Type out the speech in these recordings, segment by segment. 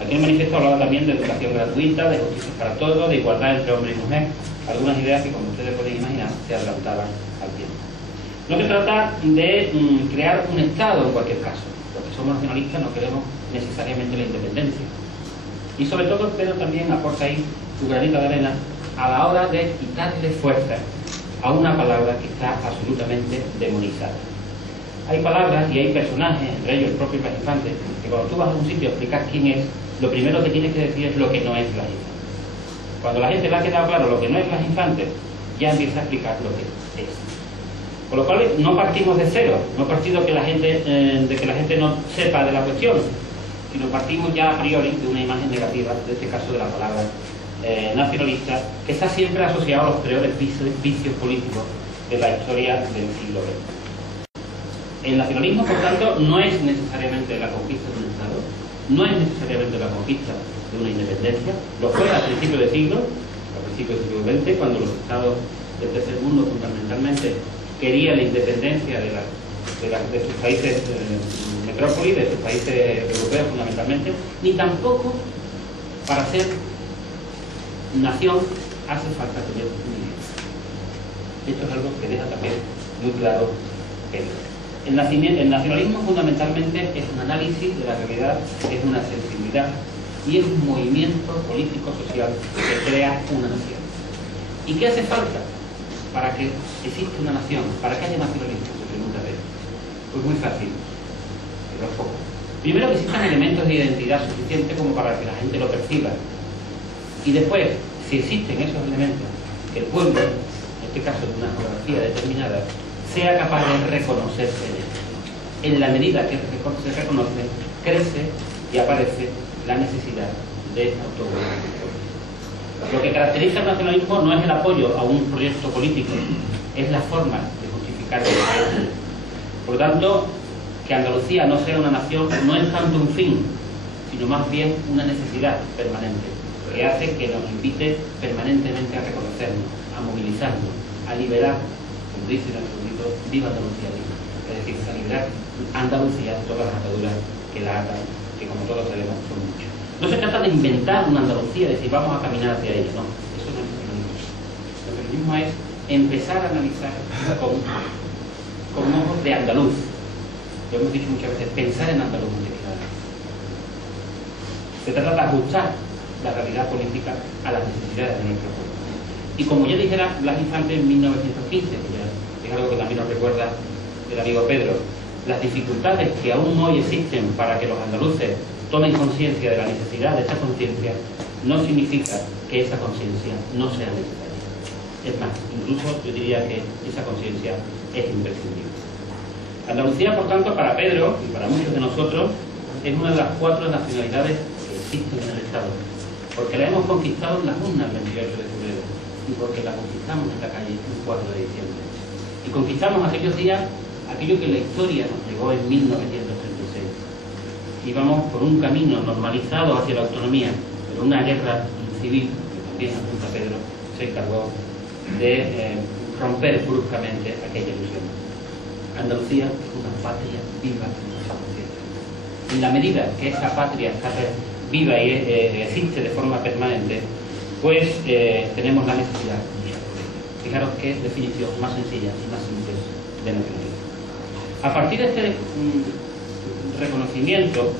Aquí en el manifiesto hablaba también de educación gratuita, de justicia para todos, de igualdad entre hombre y mujer, algunas ideas que, como ustedes pueden imaginar, se adelantaban al tiempo. No se trata de crear un Estado en cualquier caso. Los que somos nacionalistas no queremos necesariamente la independencia. Y sobre todo Pedro también aporta ahí su granito de arena a la hora de quitarle fuerza a una palabra que está absolutamente demonizada. Hay palabras y hay personajes, entre ellos el propio Blas Infante, que cuando tú vas a un sitio a explicar quién es, lo primero que tienes que decir es lo que no es Blas Infante. Cuando la gente le ha quedado claro lo que no es Blas Infante, ya empieza a explicar lo que es. Con lo cual no partimos de cero, no partimos de que la gente no sepa de la cuestión, sino partimos ya a priori de una imagen negativa, de este caso de la palabra nacionalista, que está siempre asociado a los peores vicios políticos de la historia del siglo XX. El nacionalismo, por tanto, no es necesariamente la conquista de un Estado, no es necesariamente la conquista de una independencia. Lo fue al principio del siglo siglo XX, cuando los Estados del tercer mundo fundamentalmente querían la independencia de sus países metrópolis, de sus países europeos fundamentalmente, ni tampoco para ser nación hace falta tener un idioma. Esto es algo que deja también muy claro Pedro. El nacionalismo fundamentalmente es un análisis de la realidad, es una sensibilidad y es un movimiento político-social que crea una nación. ¿Y qué hace falta para que exista una nación, para que haya nacionalismo? Se pregunta Pedro. Pues muy fácil, pero poco. Primero, que existan elementos de identidad suficientes como para que la gente lo perciba. Y después, si existen esos elementos, que el pueblo, en este caso de una geografía determinada, sea capaz de reconocerse en él. En la medida que se reconoce, crece y aparece la necesidad de autogobierno. Lo que caracteriza el nacionalismo no es el apoyo a un proyecto político, es la forma de justificar el proyecto. Por lo tanto, que Andalucía no sea una nación no es tanto un fin, sino más bien una necesidad permanente, que hace que nos invite permanentemente a reconocernos, a movilizarnos, a liberar, como dice nuestro grito, viva Andalucía viva. Es decir, a liberar Andalucía de todas las ataduras que la atan, que como todos sabemos son muchas. No se trata de inventar una Andalucía, de decir vamos a caminar hacia ella, no, eso no es nacionalismo. El nacionalismo es empezar a analizar con ojos de andaluz. Lo hemos dicho muchas veces, pensar en andaluz antes que nada. Se trata de ajustar la realidad política a las necesidades de nuestro pueblo. Y como ya dijera Blas Infante en 1915, que ya es algo que también nos recuerda el amigo Pedro, las dificultades que aún hoy existen para que los andaluces tomen conciencia de la necesidad de esta conciencia no significa que esa conciencia no sea necesaria. Es más, incluso yo diría que esa conciencia es imprescindible. Andalucía, por tanto, para Pedro y para muchos de nosotros, es una de las 4 nacionalidades que existen en el Estado, porque la hemos conquistado en las urnas el 28 de febrero y porque la conquistamos en la calle el 4 de diciembre. Y conquistamos aquellos días aquello que la historia nos llegó en 1936. Íbamos por un camino normalizado hacia la autonomía, pero una guerra civil, que también apunta Pedro, se encargó de romper bruscamente aquella ilusión. Andalucía es una patria viva en esa conciencia. En la medida que esa patria está viva y existe de forma permanente, pues tenemos la necesidad. Fijaros qué definición más sencilla y más simple de nacionalismo. A partir de este reconocimiento,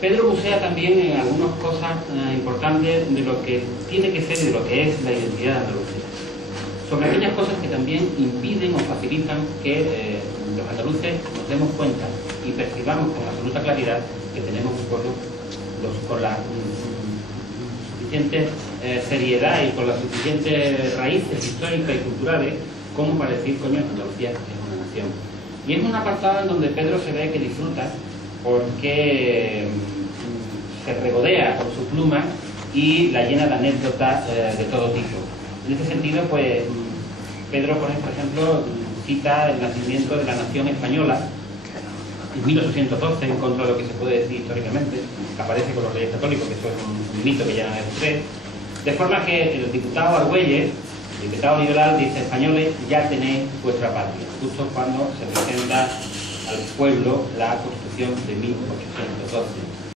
Pedro bucea también en algunas cosas importantes de lo que tiene que ser y de lo que es la identidad de Andalucía. Sobre aquellas cosas que también impiden o facilitan que los andaluces nos demos cuenta y percibamos con absoluta claridad que tenemos un pueblo con la suficiente seriedad y con las suficientes raíces históricas y culturales como para decir, coño, Andalucía es una nación. Y es un apartado en donde Pedro se ve que disfruta porque se regodea con su pluma y la llena de anécdotas de todo tipo. En este sentido, pues, Pedro pone, por ejemplo, cita el nacimiento de la nación española en 1812, en contra de lo que se puede decir históricamente, que aparece con los Reyes Católicos, que eso es un mito que ya es usted. De forma que el diputado Argüelles, el diputado liberal, dice: españoles, ya tenéis vuestra patria, justo cuando se presenta al pueblo la Constitución de 1812.